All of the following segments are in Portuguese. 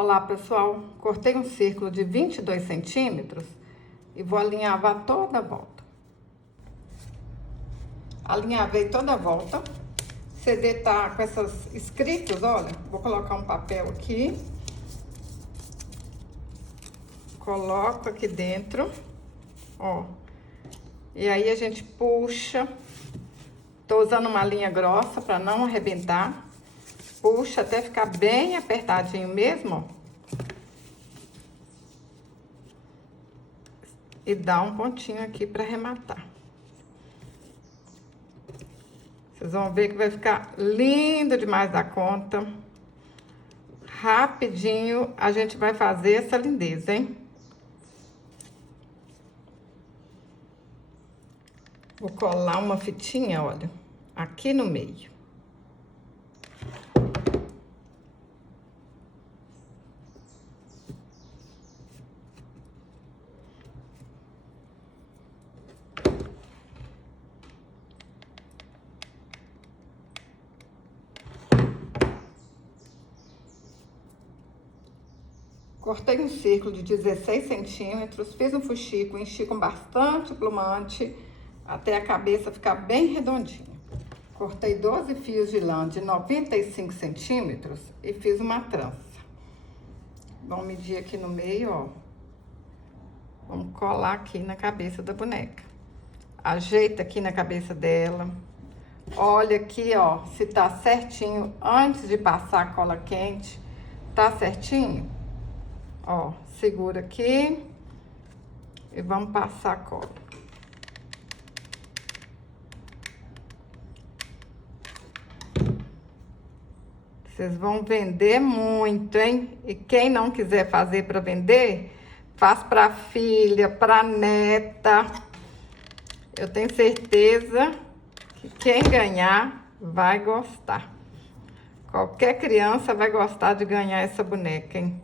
Olá, pessoal. Cortei um círculo de 22 centímetros e vou alinhavar toda a volta. Alinhavei toda a volta. CD tá com essas escritas, olha. Vou colocar um papel aqui. Coloco aqui dentro, ó. E aí a gente puxa. Tô usando uma linha grossa para não arrebentar. Puxa até ficar bem apertadinho mesmo, ó. E dá um pontinho aqui para arrematar. Vocês vão ver que vai ficar lindo demais da conta. Rapidinho a gente vai fazer essa lindeza, hein? Vou colar uma fitinha, olha, aqui no meio. Cortei um círculo de 16 centímetros, fiz um fuxico, enchi com bastante plumante, até a cabeça ficar bem redondinha. Cortei 12 fios de lã de 95 centímetros e fiz uma trança. Vamos medir aqui no meio, ó. Vamos colar aqui na cabeça da boneca. Ajeita aqui na cabeça dela. Olha aqui, ó, se tá certinho antes de passar a cola quente. Tá certinho? Ó, segura aqui e vamos passar a cola. Vocês vão vender muito, hein? E quem não quiser fazer para vender, faz para filha, para neta. Eu tenho certeza que quem ganhar vai gostar. Qualquer criança vai gostar de ganhar essa boneca, hein?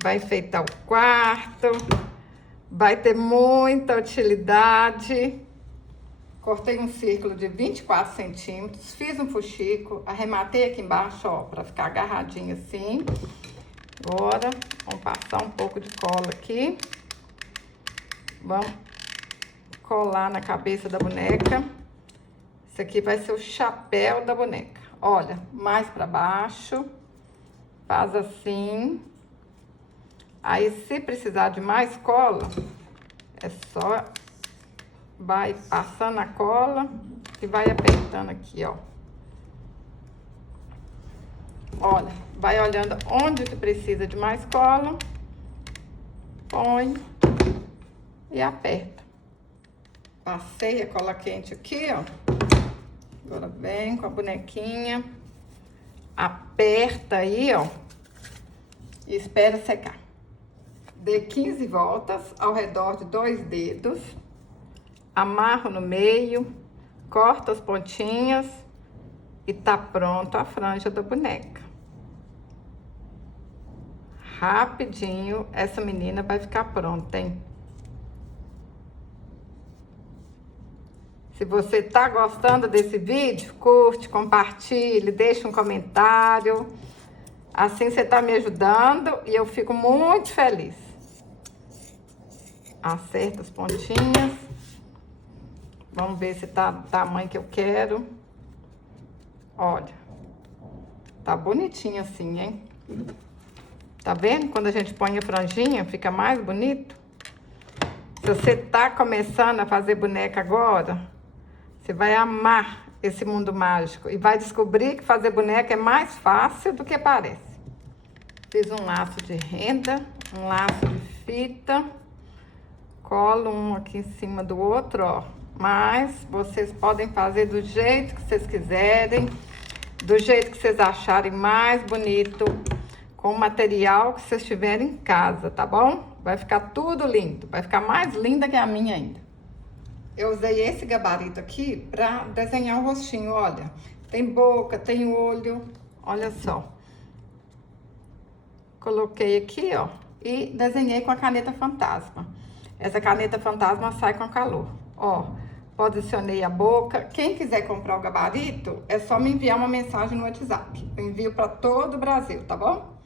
Vai enfeitar o quarto, vai ter muita utilidade. Cortei um círculo de 24 centímetros, fiz um fuxico, arrematei aqui embaixo, ó, pra ficar agarradinho assim. Agora, vamos passar um pouco de cola aqui. Vamos colar na cabeça da boneca. Esse aqui vai ser o chapéu da boneca. Olha, mais pra baixo, faz assim. Aí, se precisar de mais cola, é só vai passando a cola e vai apertando aqui, ó. Olha, vai olhando onde que precisa de mais cola, põe e aperta. Passei a cola quente aqui, ó. Agora vem com a bonequinha, aperta aí, ó, e espera secar. Dê 15 voltas ao redor de 2 dedos, amarro no meio, corta as pontinhas e tá pronto a franja da boneca. Rapidinho, essa menina vai ficar pronta, hein? Se você tá gostando desse vídeo, curte, compartilhe, deixa um comentário. Assim você tá me ajudando e eu fico muito feliz. Acerta as pontinhas. Vamos ver se tá do tamanho que eu quero. Olha. Tá bonitinho assim, hein? Tá vendo? Quando a gente põe a franjinha, fica mais bonito. Se você tá começando a fazer boneca agora, você vai amar esse mundo mágico. E vai descobrir que fazer boneca é mais fácil do que parece. Fiz um laço de renda, um laço de fita. Colo um aqui em cima do outro, ó. Mas vocês podem fazer do jeito que vocês quiserem, do jeito que vocês acharem mais bonito, com o material que vocês tiverem em casa, tá bom? Vai ficar tudo lindo, vai ficar mais linda que a minha ainda. Eu usei esse gabarito aqui pra desenhar o rostinho, olha. Tem boca, tem olho, olha só. Coloquei aqui, ó, e desenhei com a caneta fantasma. Essa caneta fantasma sai com calor. Ó, Posicionei a boca. Quem quiser comprar o gabarito, é só me enviar uma mensagem no WhatsApp. Eu envio para todo o Brasil, tá bom?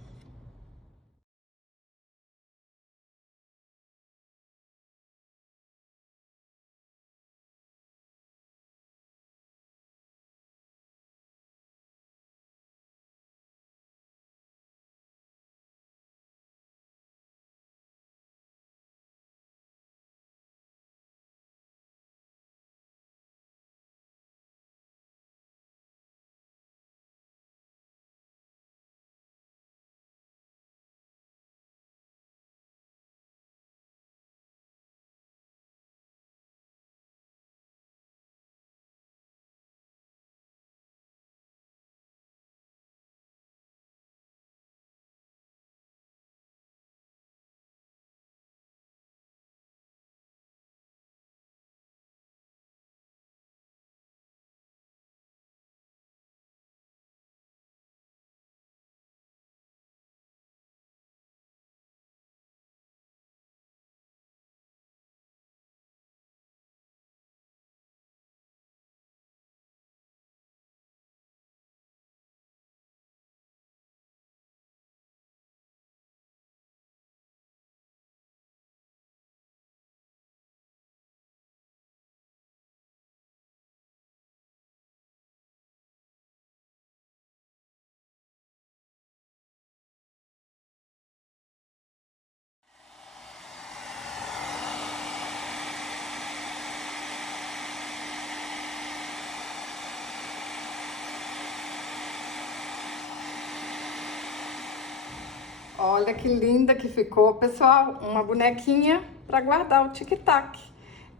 Olha que linda que ficou, pessoal. Uma bonequinha para guardar o tic-tac.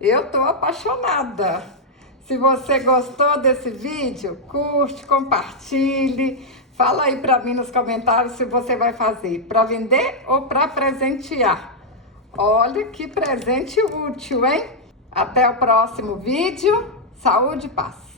Eu tô apaixonada. Se você gostou desse vídeo, curte, compartilhe. Fala aí para mim nos comentários se você vai fazer para vender ou para presentear. Olha que presente útil, hein? Até o próximo vídeo. Saúde e paz.